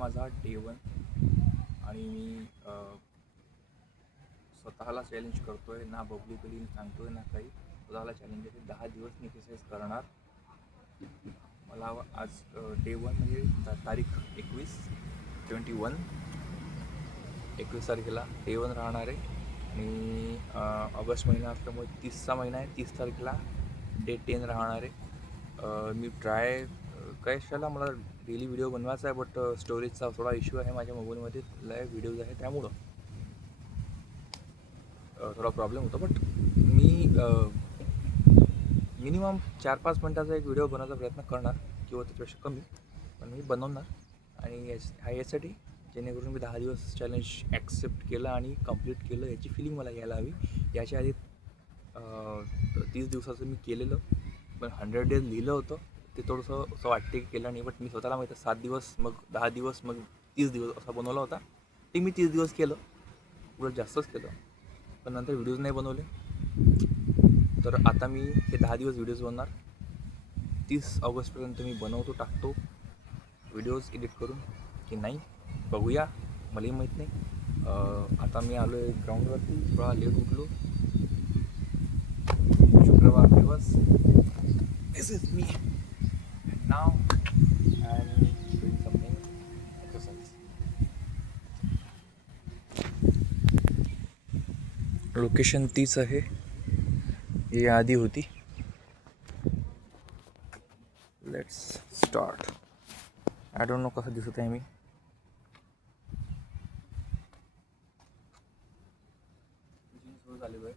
माझा डे 1 आणि मी स्वतःला चॅलेंज करतो आहे, ना पब्लिकली सांगतो आहे ना काही. स्वतःला चॅलेंज आहे 10 दिवस मी एक्सरसाइज करणार. मला आज डे 1 म्हणजे तारीख 21 तारखेला डे 1 राहणार आहे आणि ऑगस्ट महिना असल्यामुळे 30चा महिना आहे. 30 तारखेला डे 10 राहणार आहे. मी कशाला मला डेली व्हिडिओ बनवायचा आहे, बट स्टोरेजचा थोडा इश्यू आहे माझ्या मोबाईलमध्ये. लाईव्ह व्हिडिओज आहे त्यामुळं थोडा प्रॉब्लेम होतो. बट मी मिनिमम 4-5 मिनटाचा एक व्हिडिओ बनवायचा प्रयत्न करणार किंवा त्याच्यापेक्षा कमी, पण मी बनवणार. आणि यासाठी जेणेकरून मी 10 दिवस चॅलेंज ॲक्सेप्ट केलं आणि कंप्लीट केलं याची फिलिंग मला यायला हवी. याच्या आधी 30 दिवसाचं मी केलेलं, पण 100 डेज लिहिलं होतं. ते थोडंसं असं वाटते की केलं नाही, बट मी स्वतःला माहिती आहे 7 दिवस, मग 10 दिवस, मग 30 दिवस असा बनवला होता. ते मी 30 दिवस केलं, पुढं जास्तच केलं, पण नंतर व्हिडिओज नाही बनवले. तर आता मी हे 10 दिवस व्हिडिओज बनवणार. 30 ऑगस्टपर्यंत मी बनवतो, टाकतो व्हिडिओज एडिट करून की नाही बघूया, मलाही माहीत नाही. आता मी आलो आहे ग्राउंडवरती, थोडा लेट उठलो. शुक्रवार दिवस. This is me now and doing something exercise. Location तीच आहे, ही आधी होती. Let's start. I don't know कसं दिसत आहे मी. जीन्स रोज आलेलो आहे.